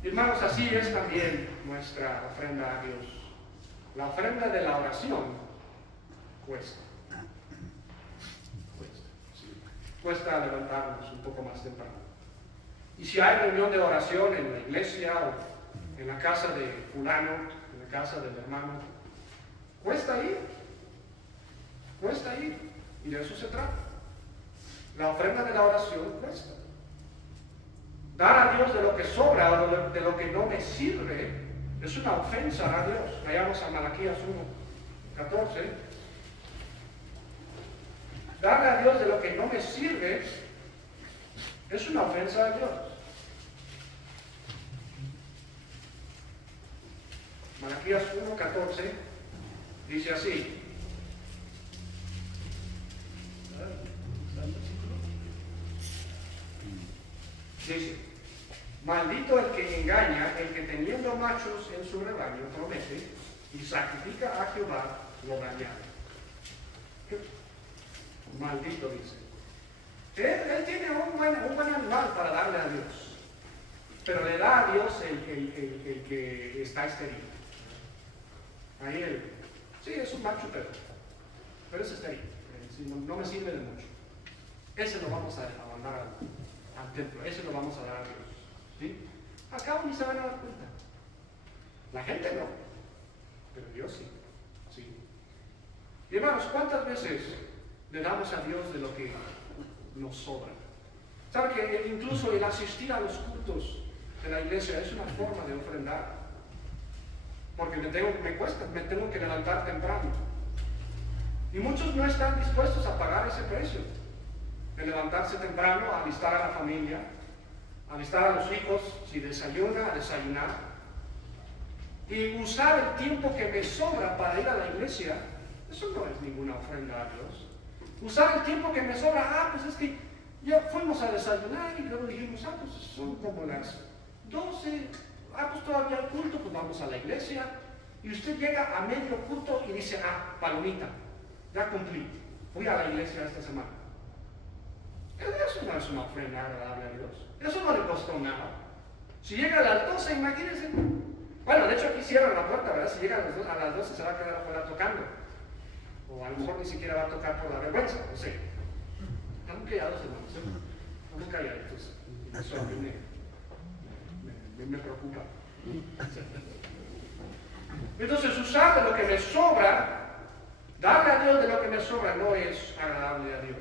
Hermanos, así es también nuestra ofrenda a Dios. La ofrenda de la oración cuesta. Cuesta levantarnos un poco más temprano. Y si hay reunión de oración en la iglesia o en la casa de fulano, en la casa del hermano, cuesta ir. Cuesta ir. Y de eso se trata. La ofrenda de la oración cuesta. Dar a Dios de lo que sobra o de lo que no me sirve es una ofensa a Dios. Vayamos a Malaquías 1:14. Darle a Dios de lo que no me sirve es una ofensa a Dios. Malaquías 1:14 dice así. Dice, maldito el que engaña, el que teniendo machos en su rebaño promete y sacrifica a Jehová lo dañado. Maldito, dice. Él tiene un buen animal para darle a Dios, pero le da a Dios el que está estéril. Ahí sí, es un macho, pero es estéril. No me sirve de mucho. Ese lo vamos a mandar al templo, ese lo vamos a dar a Dios. ¿Sí? Acá ni se van a dar cuenta. La gente no, pero Dios sí. ¿Sí? Y hermanos, ¿cuántas veces le damos a Dios de lo que nos sobra? ¿Sabe que incluso el asistir a los cultos de la iglesia es una forma de ofrendar? Porque me cuesta, me tengo que levantar temprano. Y muchos no están dispuestos a pagar ese precio de levantarse temprano, alistar a la familia, alistar a los hijos, si desayuna, a desayunar, y usar el tiempo que me sobra para ir a la iglesia. Eso no es ninguna ofrenda a Dios. Usar el tiempo que me sobra, pues es que ya fuimos a desayunar y luego dijimos, pues son como las 12, pues todavía hay culto, pues vamos a la iglesia. Y usted llega a medio culto y dice, palomita, ya cumplí, voy a la iglesia esta semana. Eso no es una ofrenda agradable a Dios. Eso no le costó nada. Si llega a las 12, imagínense. Bueno, de hecho aquí cierran la puerta, ¿verdad? Si llega a las 12 se va a quedar afuera tocando. O a lo mejor ni siquiera va a tocar por la vergüenza, no sé. Están callados, hermanos. Están calladitos. Eso a mí me preocupa. Entonces, usar de lo que me sobra, darle a Dios de lo que me sobra, no es agradable a Dios.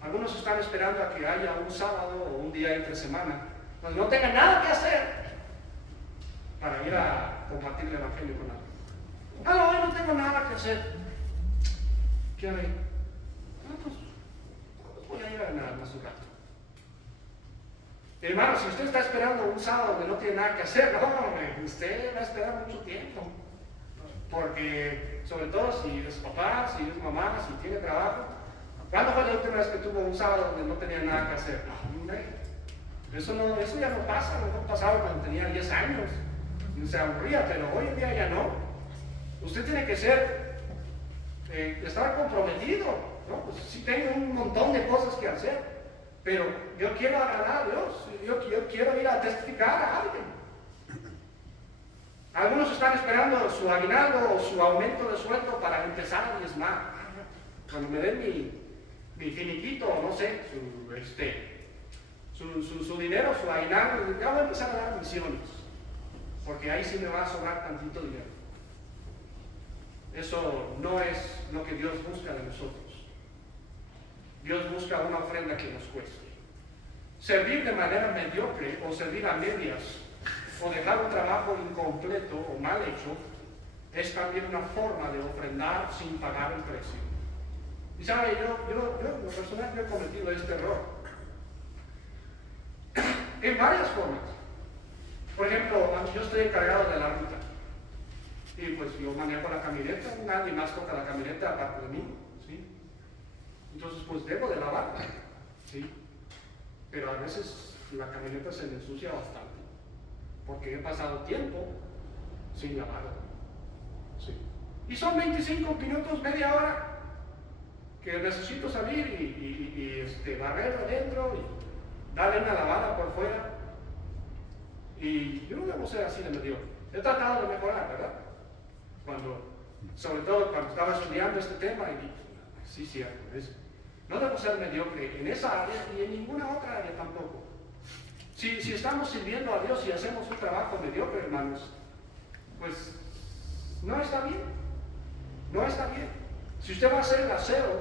Algunos están esperando a que haya un sábado o un día entre semana donde no tengan nada que hacer para ir a compartir el evangelio con alguien. Hoy no tengo nada que hacer. ¿Qué haré? Pues voy a ir a nada más un rato. Hermano, si usted está esperando un sábado donde no tiene nada que hacer, no, usted va a esperar mucho tiempo. Porque, sobre todo si es papá, si es mamá, si tiene trabajo, ¿cuándo fue la última vez que tuvo un sábado donde no tenía nada que hacer? No, hombre, eso ya no pasa, a lo mejor pasaba cuando tenía 10 años, y se aburría, pero hoy en día ya no. Usted tiene que estar comprometido, ¿no? Pues sí tengo un montón de cosas que hacer, pero yo quiero agradar a Dios, yo quiero ir a testificar a alguien. Algunos están esperando su aguinaldo o su aumento de sueldo para empezar a diezmar. Cuando me den mi finiquito, no sé, su dinero, su aguinaldo, ya voy a empezar a dar misiones, porque ahí sí me va a sobrar tantito dinero. Eso no es lo que Dios busca de nosotros. Dios busca una ofrenda que nos cueste. Servir de manera mediocre o servir a medias o dejar un trabajo incompleto o mal hecho es también una forma de ofrendar sin pagar el precio. Y sabe, yo en lo personal he cometido este error en varias formas. Por ejemplo, yo estoy encargado de la ruta y pues yo manejo la camioneta, nadie más toca la camioneta aparte de mí, ¿sí? Entonces pues debo de lavarla, ¿sí? Pero a veces la camioneta se me ensucia bastante porque he pasado tiempo sin lavarla, ¿sí? Y son 25 minutos, media hora que necesito salir y barrer adentro y darle una lavada por fuera. Y yo no debo ser así de mediocre. He tratado de mejorar, ¿verdad? Sobre todo cuando estaba estudiando este tema, y dije, sí, cierto, no debo ser mediocre en esa área y en ninguna otra área tampoco. Si estamos sirviendo a Dios y hacemos un trabajo mediocre, hermanos, pues no está bien. No está bien. Si usted va a hacer el aseo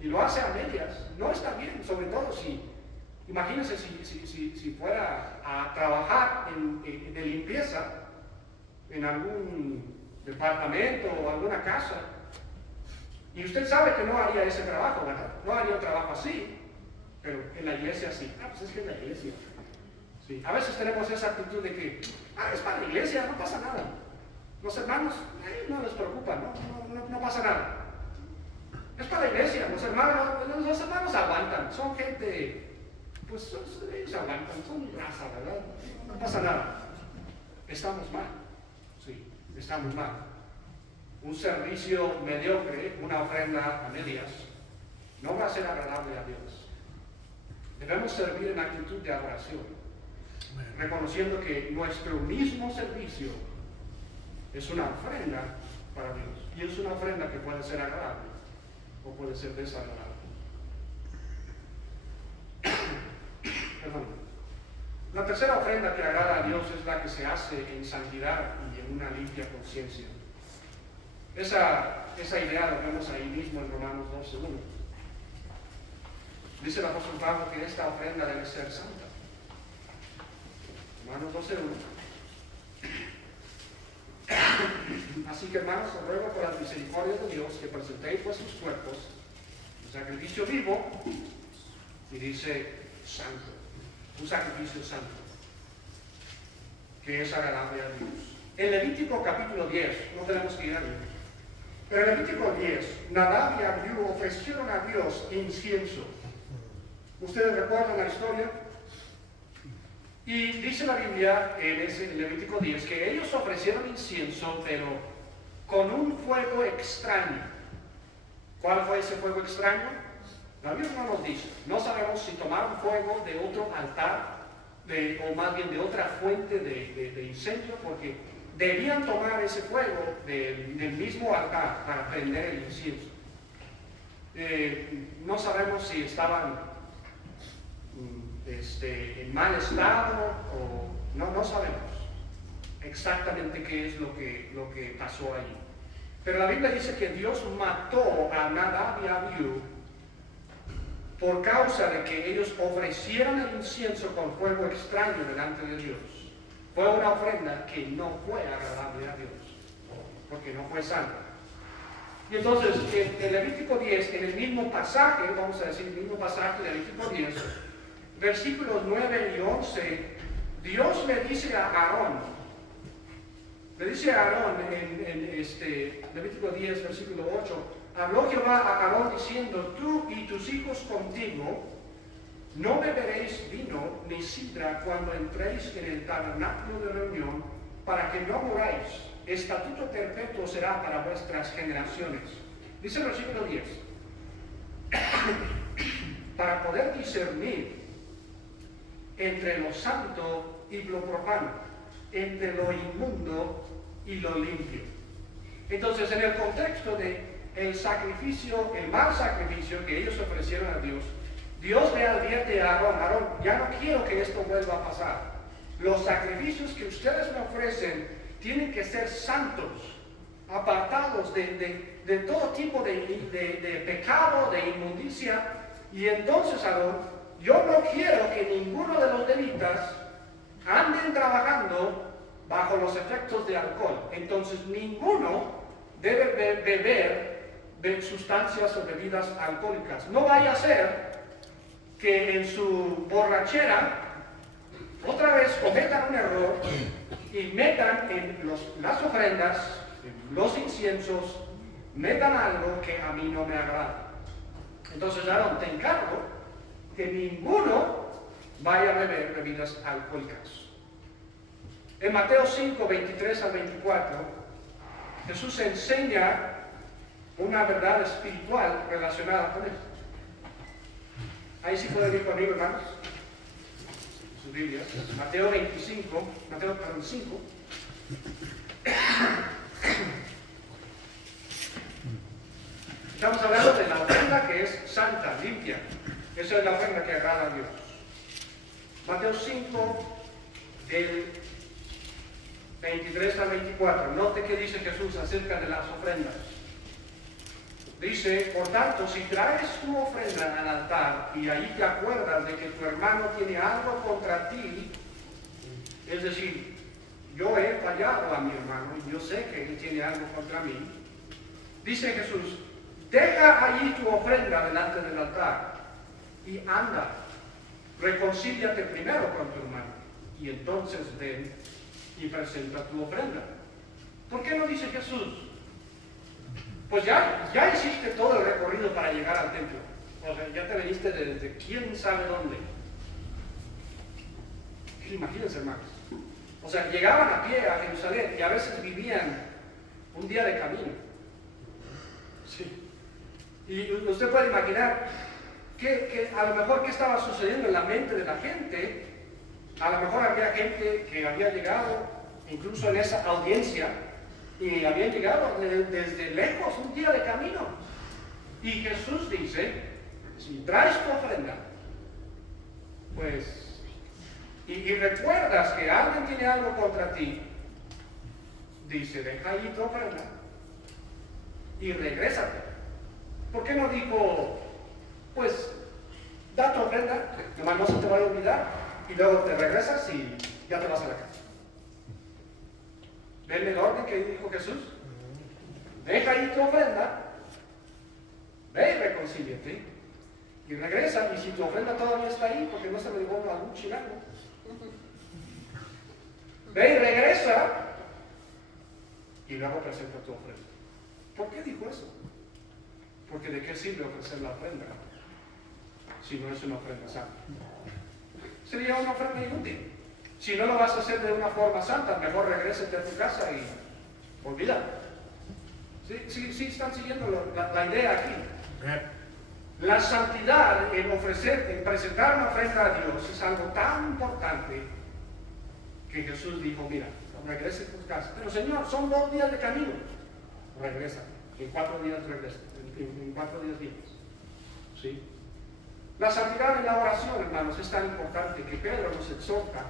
y lo hace a medias, no está bien. Sobre todo imagínense si fuera a trabajar de limpieza en algún departamento o alguna casa, y usted sabe que no haría ese trabajo, ¿verdad? No haría un trabajo así, pero en la iglesia sí. Pues es que en la iglesia. Sí. A veces tenemos esa actitud de que, es para la iglesia, no pasa nada. Los hermanos, no les preocupa, no pasa nada. Es para la iglesia, los hermanos aguantan, son gente, pues ellos aguantan, son raza, ¿verdad? No pasa nada. Estamos mal, sí, estamos mal. Un servicio mediocre, una ofrenda a medias, no va a ser agradable a Dios. Debemos servir en actitud de adoración, reconociendo que nuestro mismo servicio es una ofrenda para Dios, y es una ofrenda que puede ser agradable o puede ser desagradable. Perdón. La tercera ofrenda que agrada a Dios es la que se hace en santidad y en una limpia conciencia. Esa idea lo vemos ahí mismo en Romanos 12:1. Dice el apóstol Pablo que esta ofrenda debe ser santa. Romanos 12:1. Así que, hermanos, os ruego por las misericordias de Dios que presentéis vuestros cuerpos un sacrificio vivo, y dice santo, un sacrificio santo, que es agradable a Dios. En Levítico capítulo 10, no tenemos que ir ahí, Pero en Levítico 10, Nadab y Abiú ofrecieron a Dios incienso. ¿Ustedes recuerdan la historia? Y dice la Biblia en Levítico 10 que ellos ofrecieron incienso, pero con un fuego extraño. ¿Cuál fue ese fuego extraño? La Biblia no nos dice. No sabemos si tomaron fuego de otro altar, o más bien de otra fuente de incendio, porque debían tomar ese fuego del mismo altar para prender el incienso. No sabemos si estaban en mal estado o no sabemos exactamente qué es lo que pasó ahí. Pero la Biblia dice que Dios mató a Nadab y a Abiú por causa de que ellos ofrecieron el incienso con fuego extraño delante de Dios. Fue una ofrenda que no fue agradable a Dios, porque no fue santa. Y entonces, en Levítico 10, en el mismo pasaje, vamos a decir, el mismo pasaje de Levítico 10, versículos 9 y 11, Dios le dice a Aarón, en Levítico 10, versículo 8, habló Jehová a Aarón diciendo, tú y tus hijos contigo no beberéis vino ni sidra cuando entréis en el tabernáculo de reunión, para que no muráis. Estatuto perpetuo será para vuestras generaciones. Dice el versículo 10, para poder discernir entre lo santo y lo profano, entre lo inmundo y lo limpio. Entonces, en el contexto de el sacrificio, el mal sacrificio que ellos ofrecieron a Dios, Dios le advierte a Aarón, Aarón, ya no quiero que esto vuelva a pasar. Los sacrificios que ustedes me ofrecen tienen que ser santos, apartados de todo tipo de pecado, de inmundicia. Y entonces, Aarón, yo no quiero que ninguno de los levitas anden trabajando bajo los efectos de alcohol. Entonces, ninguno debe beber sustancias o bebidas alcohólicas. No vaya a ser que en su borrachera otra vez cometan un error y metan en las ofrendas, en los inciensos, metan algo que a mí no me agrada. Entonces, Aarón, te encargo que ninguno vaya a beber bebidas alcohólicas. En Mateo 5, 23 al 24, Jesús enseña una verdad espiritual relacionada con esto. Ahí sí pueden ir conmigo, hermanos, sus Biblias. Mateo 5. Estamos hablando de la ofrenda que es santa, limpia. Esa es la ofrenda que agrada a Dios. Mateo 5, del 23 al 24. Note qué dice Jesús acerca de las ofrendas. Dice, por tanto, si traes tu ofrenda al altar y ahí te acuerdas de que tu hermano tiene algo contra ti, es decir, yo he fallado a mi hermano y yo sé que él tiene algo contra mí, dice Jesús, deja allí tu ofrenda delante del altar y anda, reconcíliate primero con tu hermano y entonces ven y presenta tu ofrenda. ¿Por qué no dice Jesús? Pues ya hiciste todo el recorrido para llegar al templo. O sea, ya te veniste desde quién sabe dónde. Imagínense, hermanos. O sea, llegaban a pie a Jerusalén y a veces vivían un día de camino. Sí. Y usted puede imaginar que a lo mejor qué estaba sucediendo en la mente de la gente. A lo mejor había gente que había llegado incluso en esa audiencia y habían llegado desde lejos, un día de camino. Y Jesús dice, si traes tu ofrenda, pues, y recuerdas que alguien tiene algo contra ti, dice, deja ahí tu ofrenda y regrésate. ¿Por qué no dijo, pues, da tu ofrenda, nomás no se te va a olvidar, y luego te regresas y ya te vas a la casa? ¿Ven el orden que dijo Jesús? Deja ahí tu ofrenda, ve y reconcíliate, y regresa, y si tu ofrenda todavía está ahí, porque no se lo llevó a algún chilango, ve y regresa, y luego presenta tu ofrenda. ¿Por qué dijo eso? Porque ¿de qué sirve ofrecer la ofrenda si no es una ofrenda santa? Sería una ofrenda inútil. Si no lo vas a hacer de una forma santa, mejor regrésate a tu casa y olvídalo. Sí, están siguiendo la idea aquí. La santidad en presentar una ofrenda a Dios es algo tan importante que Jesús dijo, mira, regresa a tu casa. Pero Señor, son 2 días de camino. Regresa. En 4 días regresa. En 4 días vienes. ¿Sí? La santidad en la oración, hermanos, es tan importante que Pedro nos exhorta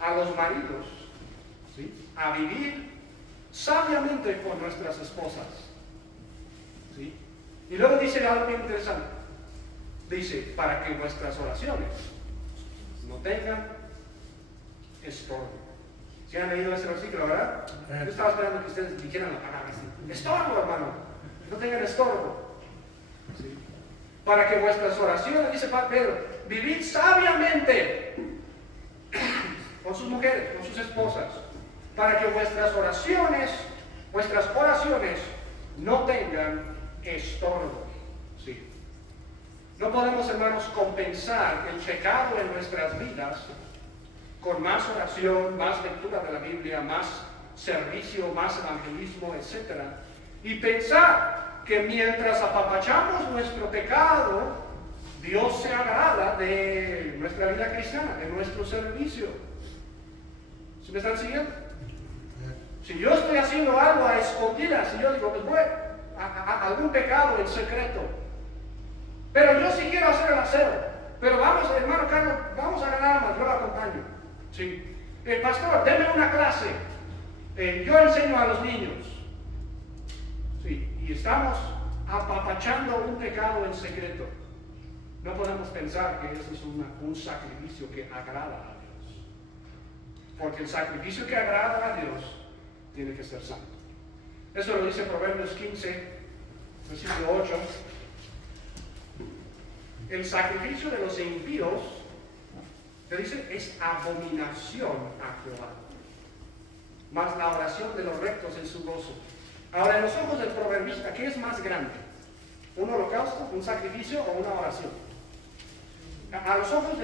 a los maridos, ¿sí?, a vivir sabiamente con nuestras esposas. ¿Sí? Y luego dice algo bien interesante. Dice, para que vuestras oraciones no tengan estorbo. ¿Sí han leído ese versículo, verdad? Yo estaba esperando que ustedes dijeran la palabra así. Estorbo, hermano. No tengan estorbo. ¿Sí? Para que vuestras oraciones, dice Pedro, vivid sabiamente con sus mujeres, con sus esposas, para que vuestras oraciones no tengan estorbo. ¿Sí? No podemos, hermanos, compensar el pecado en nuestras vidas con más oración, más lectura de la Biblia, más servicio, más evangelismo, etc. Y pensar que mientras apapachamos nuestro pecado, Dios se agrada de nuestra vida cristiana, de nuestro servicio. ¿Sí me están siguiendo? Si yo estoy haciendo algo a escondidas, si yo digo, pues voy a algún pecado en secreto, pero yo sí quiero hacer el aseo, pero vamos, hermano Carlos, vamos a ganar más, yo lo acompaño. ¿Sí? Pastor, deme una clase, yo enseño a los niños. ¿Sí? Y estamos apapachando un pecado en secreto. No podemos pensar que eso es un sacrificio que agrada a Dios. Porque el sacrificio que agrada a Dios tiene que ser santo. Eso lo dice Proverbios 15, versículo 8. El sacrificio de los impíos, te dice, es abominación a Jehová. Mas la oración de los rectos es su gozo. Ahora, en los ojos del proverbista, ¿qué es más grande? ¿Un holocausto, un sacrificio o una oración? A los ojos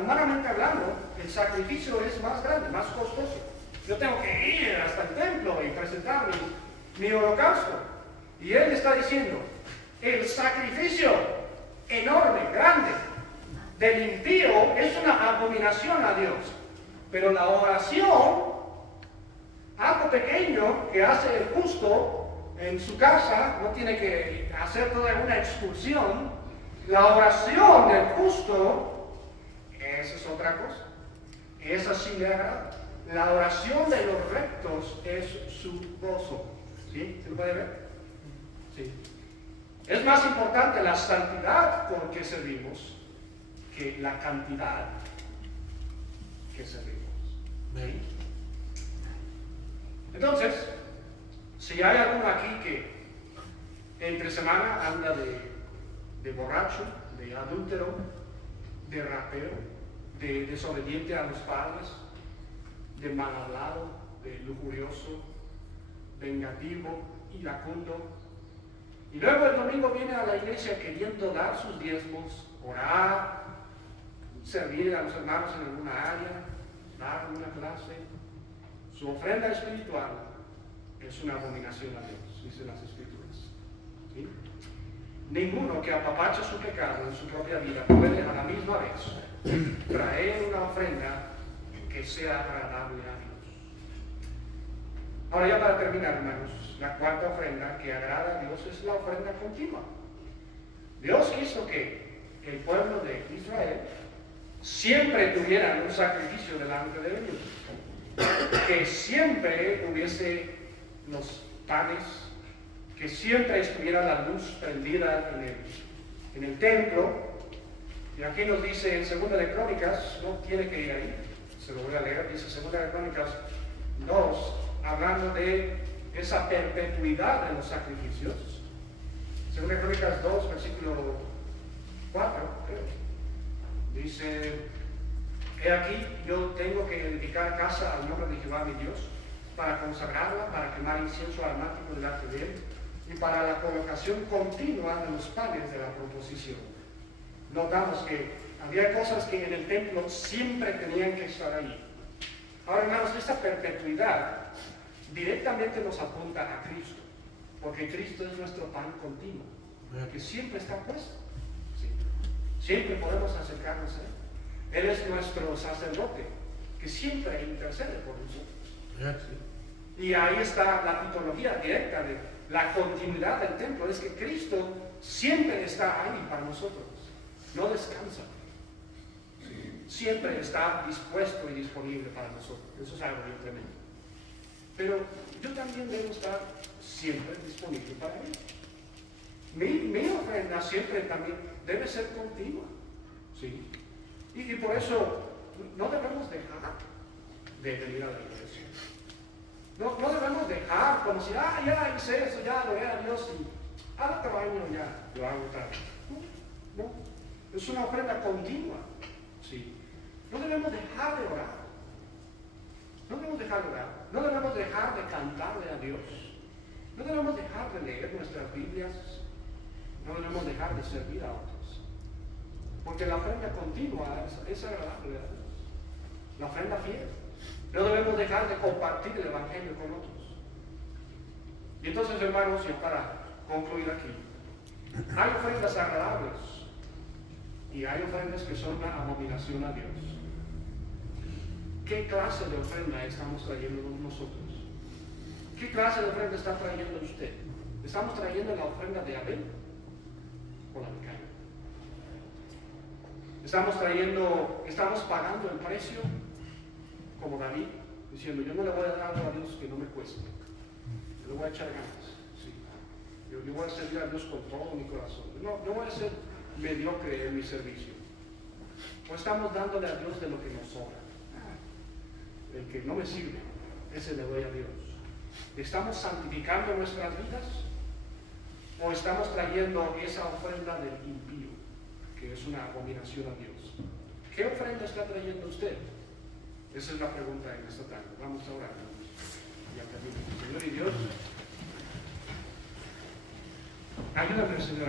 humanamente hablando, el sacrificio es más grande, más costoso. Yo tengo que ir hasta el templo y presentar mi holocausto. Y él está diciendo, el sacrificio enorme, grande, del impío es una abominación a Dios. Pero la oración, algo pequeño que hace el justo en su casa, no tiene que hacer toda una excursión. La oración del justo, esa es otra cosa. Esa sí le agrada. La oración de los rectos es su gozo. ¿Sí? ¿Se lo puede ver? Sí. Es más importante la santidad con que servimos que la cantidad que servimos. ¿Sí? Entonces, si hay alguno aquí que entre semana anda de borracho, de adúltero, de rapero, de desobediente a los padres, de mal hablado, de lujurioso, vengativo, iracundo, y luego el domingo viene a la iglesia queriendo dar sus diezmos, orar, servir a los hermanos en alguna área, dar una clase, su ofrenda espiritual es una abominación a Dios, dicen las Escrituras. ¿Sí? Ninguno que apapacha su pecado en su propia vida puede a la misma vez traer una ofrenda que sea agradable a Dios. Ahora ya para terminar, hermanos, la cuarta ofrenda que agrada a Dios es la ofrenda continua. Dios quiso que el pueblo de Israel siempre tuviera un sacrificio delante de ellos, que siempre hubiese los panes, que siempre estuviera la luz prendida en el templo. Y aquí nos dice en 2 de Crónicas, no tiene que ir ahí, se lo voy a leer, dice 2 de Crónicas 2, hablando de esa perpetuidad de los sacrificios. 2 de Crónicas 2, versículo 4, creo. Dice, he aquí, yo tengo que edificar casa al nombre de Jehová mi Dios, para consagrarla, para quemar incienso aromático delante de él, y para la colocación continua de los panes de la proposición. Notamos que había cosas que en el templo siempre tenían que estar ahí. Ahora, hermanos, esta perpetuidad directamente nos apunta a Cristo, porque Cristo es nuestro pan continuo, que siempre está puesto. ¿Sí? Siempre podemos acercarnos a Él. Él es nuestro sacerdote, que siempre intercede por nosotros. Y ahí está la tipología directa de la continuidad del templo, es que Cristo siempre está ahí para nosotros, no descansa. Siempre está dispuesto y disponible para nosotros. Eso es algo bien tremendo. Pero yo también debo estar siempre disponible para Él. Mi ofrenda siempre también debe ser continua. ¿Sí? Y por eso no debemos dejar de venir a la iglesia. No debemos dejar como si, ya hice eso, ya adoré a Dios y al otro año ya lo hago otra vez. No, es una ofrenda continua. ¿Sí? No debemos dejar de orar. No debemos dejar de orar. No debemos dejar de cantarle a Dios. No debemos dejar de leer nuestras Biblias. No debemos dejar de servir a otros. Porque la ofrenda continua es agradable a Dios. La ofrenda fiel. No debemos dejar de compartir el Evangelio con otros. Y entonces, hermanos, y para concluir aquí, hay ofrendas agradables y hay ofrendas que son una abominación a Dios. ¿Qué clase de ofrenda estamos trayendo nosotros? ¿Qué clase de ofrenda está trayendo usted? ¿Estamos trayendo la ofrenda de Abel o la de Caín? ¿Estamos pagando el precio como David, diciendo, yo no le voy a dar algo a Dios que no me cueste, yo le voy a echar ganas, ¿sí? yo voy a servir a Dios con todo mi corazón, no voy a ser mediocre en mi servicio? ¿O estamos dándole a Dios de lo que nos sobra? El que no me sirve, ese le doy a Dios. ¿Estamos santificando nuestras vidas? ¿O estamos trayendo esa ofrenda del impío, que es una abominación a Dios? ¿Qué ofrenda está trayendo usted? Esa es la pregunta en esta tarde. Vamos a orar. Ya termino. Señor y Dios, ayúdame, Señor.